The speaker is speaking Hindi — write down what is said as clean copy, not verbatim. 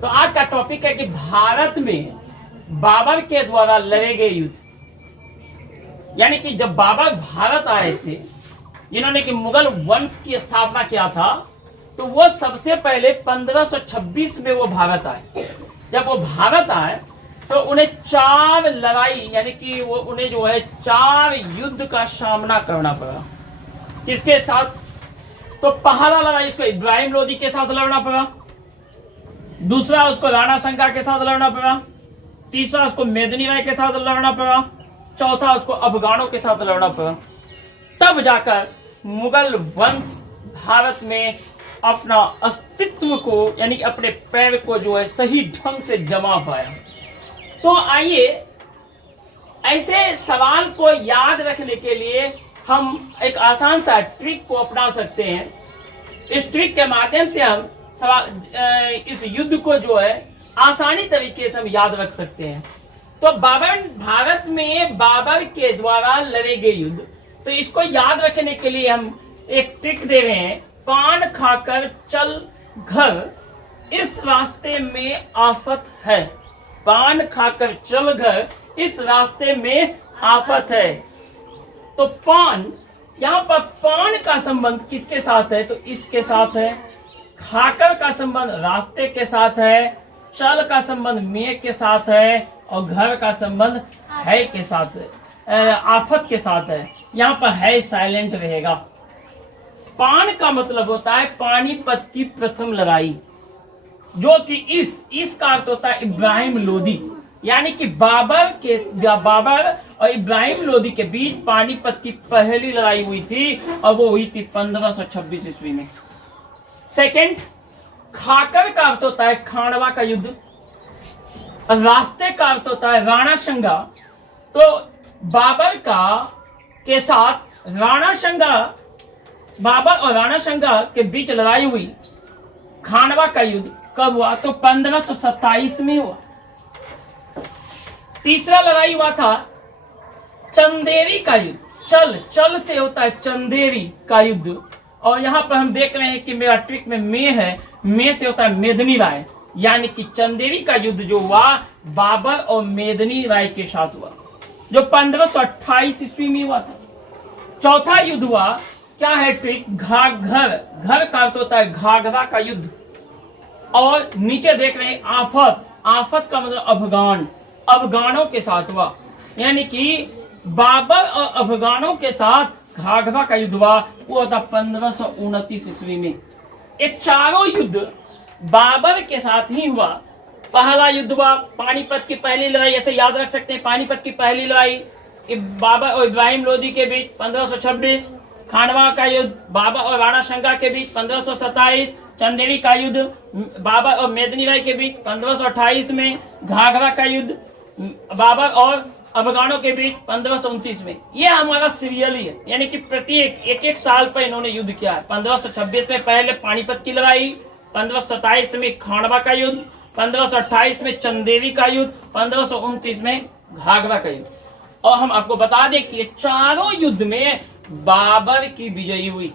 तो आज का टॉपिक है कि भारत में बाबर के द्वारा लड़े गए युद्ध, यानी कि जब बाबर भारत आए थे, इन्होंने कि मुगल वंश की स्थापना किया था, तो वो सबसे पहले 1526 में वो भारत आए। जब वो भारत आए तो उन्हें 4 लड़ाई, यानी कि वो उन्हें जो है 4 युद्ध का सामना करना पड़ा। किसके साथ? तो पहला लड़ाई उसको इब्राहिम लोदी के साथ लड़ना पड़ा, दूसरा उसको राणा संगा के साथ लड़ना पड़ा, तीसरा उसको मेदिनी राय के साथ लड़ना पड़ा, चौथा उसको अफगानों के साथ लड़ना पड़ा। तब जाकर मुगल वंश भारत में अपना अस्तित्व को, यानी कि अपने पैर को जो है सही ढंग से जमा पाया। तो आइए ऐसे सवाल को याद रखने के लिए हम एक आसान सा ट्रिक को अपना सकते हैं। इस ट्रिक के माध्यम से हम इस युद्ध को जो है आसानी तरीके से हम याद रख सकते हैं। तो भारत में बाबर के द्वारा लड़े गए युद्ध, तो इसको याद रखने के लिए हम एक ट्रिक दे रहे हैं। पान खाकर चल घर, इस रास्ते में आफत है। पान खाकर चल घर, इस रास्ते में आफत है। तो पान, यहाँ पर पान का संबंध किसके साथ है? तो इसके साथ है। खाकर का संबंध रास्ते के साथ है, चल का संबंध में के साथ है, और घर का संबंध है के साथ है, आफत के साथ है। यहाँ पर है साइलेंट रहेगा। पान का मतलब होता है पानीपत की प्रथम लड़ाई, जो कि इसका अर्थ होता है इब्राहिम लोदी, यानी कि बाबर और इब्राहिम लोदी के बीच पानीपत की पहली लड़ाई हुई थी, और वो हुई थी 1526 ईस्वी में। सेकंड, खाकर का अर्थ होता है खांडवा का युद्ध, रास्ते का अर्थ होता है राणा संगा। तो बाबर के साथ बाबर और राणा संगा के बीच लड़ाई हुई। खांडवा का युद्ध कब हुआ? तो 1527 में हुआ। तीसरा लड़ाई हुआ था चंदेरी का युद्ध। चल से होता है चंदेरी का युद्ध, और यहाँ पर हम देख रहे हैं कि मेरा ट्रिक में है, में से होता है मेदिनी राय, यानी कि चंदेरी का युद्ध जो हुआ बाबर और मेदिनी राय के साथ हुआ, जो 1528 ईस्वी में हुआ था। चौथा युद्ध हुआ, क्या है ट्रिक? घर का अर्थ होता है घाघरा का युद्ध, और नीचे देख रहे हैं आफत का मतलब अफगानों के साथ हुआ, यानी कि बाबर और अफगानों के साथ घाघरा का युद्ध हुआ, वो था 1529 ईस्वी में। ये चारों युद्ध बाबर के साथ ही हुआ। पहला युद्ध हुआ पानीपत की पहली लड़ाई, ऐसे याद रख सकते हैं, पानीपत की पहली लड़ाई बाबर और इब्राहिम लोदी के बीच 1526। खांडवा का युद्ध बाबर और राणा संगा के बीच 1527। चंदेरी का युद्ध बाबर और मेदिनी राय के बीच 1528 में। घाघरा का युद्ध बाबर और अफगानों के बीच 1529 में। ये हमारा सीरियल ही है, यानी कि प्रत्येक एक साल पर इन्होंने युद्ध किया है। 1526 में पहले पानीपत की लड़ाई, 1527 में खांडवा का युद्ध, 1528 में चंदेरी का युद्ध, 1529 में घाघरा का युद्ध। और हम आपको बता दें कि ये चारों युद्ध में बाबर की विजयी हुई।